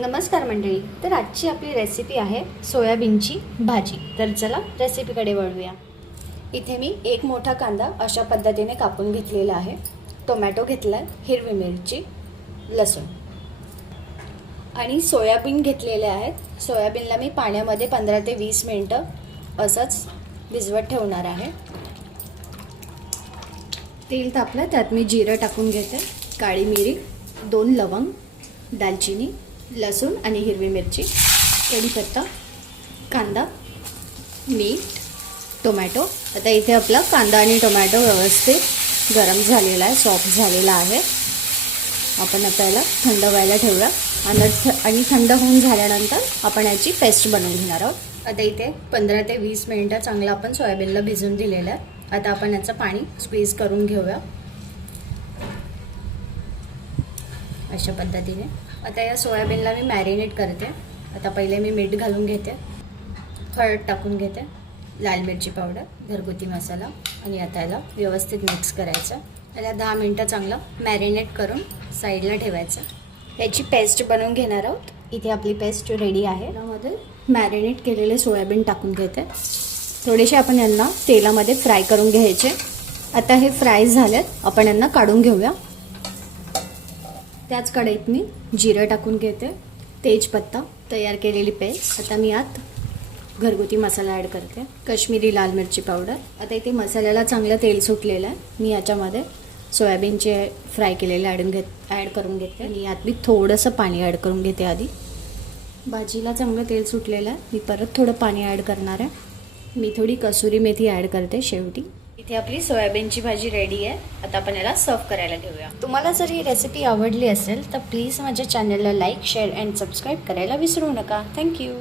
नमस्कार मंडळी. तर आजची आपली रेसिपी आहे सोयाबीनची भाजी. तर चला रेसिपीकडे वळूया. इथे मी एक मोठा कांदा अशा पद्धतीने कापून घेतलेला आहे. टोमॅटो घेतला आहे, हिरवी मिरची, लसूण आणि सोयाबीन घेतलेले आहेत. सोयाबीनला मी पाण्यामध्ये 15 ते 20 मिनिटं असंच भिजवत ठेवणार आहे. तेल तापलं, त्यात मी जिरं टाकून घेते, काळी मिरी, 2 लवंग, दालचिनी, लसूण आणि हिरवी मिरची, कढीपत्ता, कांदा, मीठ, टोमॅटो. आता इथे आपला कांदा आणि टोमॅटो व्यवस्थित गरम झालेला आहे, सॉफ्ट झालेला आहे. आपण आता याला थंड व्हायला ठेवूया आणि थंड होऊन झाल्यानंतर आपण याची पेस्ट बनवून घेणार आहोत. आता इथे 15 ते 20 मिनिटं चांगलं आपण सोयाबीनला भिजून दिलेलं आहे. आता आपण याचं पाणी स्क्वीज करून घेऊया अशा पद्धतीने. आता या सोयाबीनला मी मॅरिनेट करते. आता पहिले मी मीठ घालून घेते, हळद टाकून घेते, लाल मिरची पावडर, घरगुती मसाला आणि आता याला व्यवस्थित मिक्स करायचं. याला 10 मिनटं चांगलं मॅरिनेट करून साईडला ठेवायचं. याची पेस्ट बनवून घेणार आहोत. इथे आपली पेस्ट रेडी आहे. त्यामध्ये मॅरिनेट केलेले सोयाबीन टाकून घेते. थोडेसे आपण यांना तेलामध्ये फ्राय करून घ्यायचे. आता हे फ्राय झालेत, आपण यांना काढून घेऊया. त्याच कढईत मी जिरं टाकून घेते, तेजपत्ता, तयार केलेली पेस्ट. आता मी यात घरगुती मसाला ॲड करते, काश्मीरी लाल मिरची पावडर. आता इथे मसाल्याला चांगलं तेल सुटलेलं आहे. मी याच्यामध्ये सोयाबीनचे फ्राय केलेले ॲड करून घेते आणि यात मी थोडंसं पाणी ॲड करून घेते. आधी भाजीला चांगलं तेल सुटलेलं आहे, मी परत थोडं पाणी ॲड करणार आहे. मी थोडी कसुरी मेथी ॲड करते शेवटी. इथे आपली सोयाबीनची भाजी रेडी आहे. आता आपण याला सर्व करायला घेऊया. तुम्हाला जर ही रेसिपी आवडली असेल तर प्लीज माझ्या चॅनलला लाईक, शेअर अँड सबस्क्राईब करायला विसरू नका. थँक्यू.